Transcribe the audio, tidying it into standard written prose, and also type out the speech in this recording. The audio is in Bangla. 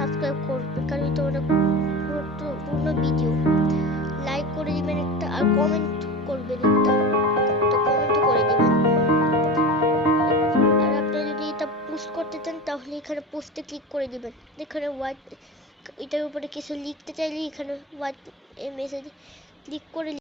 সাবস্ক্রাইব করবেন, কারণ এটা অনেক গুরুত্বপূর্ণ ভিডিও। লাইক করে দিবেন একটা, আর কমেন্ট করবেন একটা, তো কমেন্টও করে দিবেন। আর আপনারা যদি এটা পোস্ট করতে চান তাহলে এখানে পোস্টে ক্লিক করে দিবেন। এখানে হোয়াইট, এটার উপরে কিছু লিখতে চাইলে এখানে হোয়াইট মেসেজ ক্লিক করে